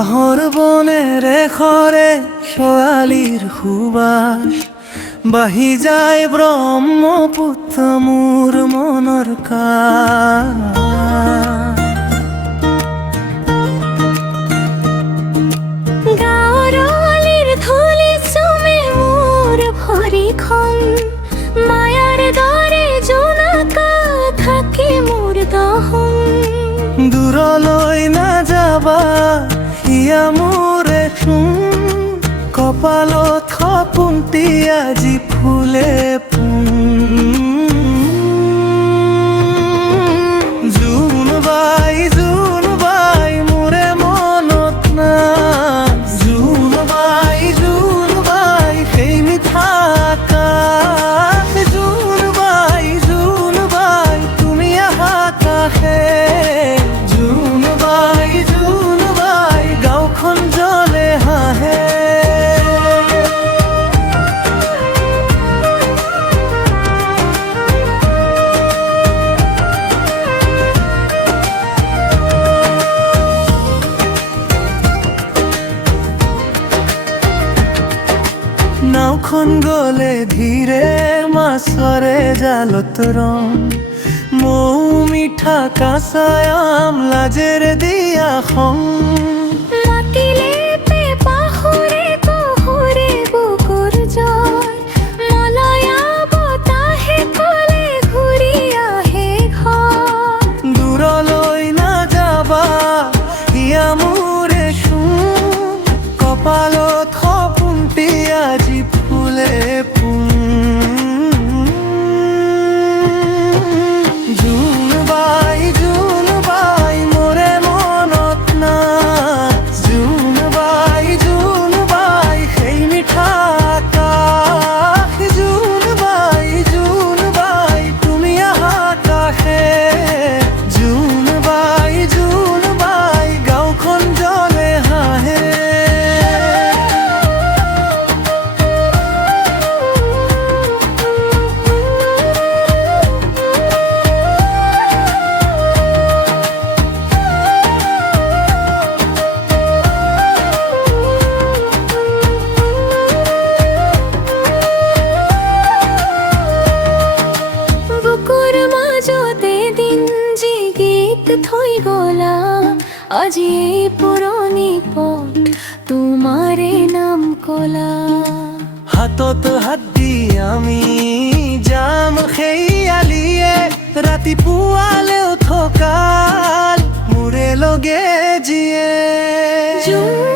বাহৰ বনেৰে খৰে ছোৱালীৰ সুবাস বাহি যায় ব্ৰহ্মপুত্ৰ মোৰ মনৰ কাষ গাঁৱৰ অলিৰ ধূলি চুমে মোৰ ভৰিখন মায়াৰ দৰে জোনাকা থাকে মোৰ দহন দূৰলৈ নাযাবা ইয়া মোৰে কপালত সপোনটি আজি ফুলে জুন বাই মোৰে মনত নাই জুন বাই সেই মিঠা আকাশ জুন বাই তুমি আহা কাষে জুন বাই গাঁওখন জ্বলে হাঁহে নাওখন গলে ধীৰে মাছৰে জালত ৰং মৌ মিঠা কাঁচায়াম লাজেৰে দিয়া খং মাতিলে পাহৰে কহৰে বুকুৰ জয় মলয়া বতাহে কলে ঘূৰি আহে ঘৰ দূৰলৈ নাযাবা ইয়া মোৰে কপালত সপোনটি আজি ফুলে জুন বাই মোৰে মনত নাই জুন বাই সেই মিঠা আকাশ জুন বাই তুমি আহা কাষে জুন বাই গাঁওখন জ্বলে হাঁহে বুকুৰ মাজতে দিন যি গীত থৈ গলা আজি এই পুৰণি পথ তোমাৰে নাম কলা হাতত হাত দি আমি যাম সেই আলিয়ে ৰাতিপুৱালেও থকাল মোৰে লগে যিয়ে জুন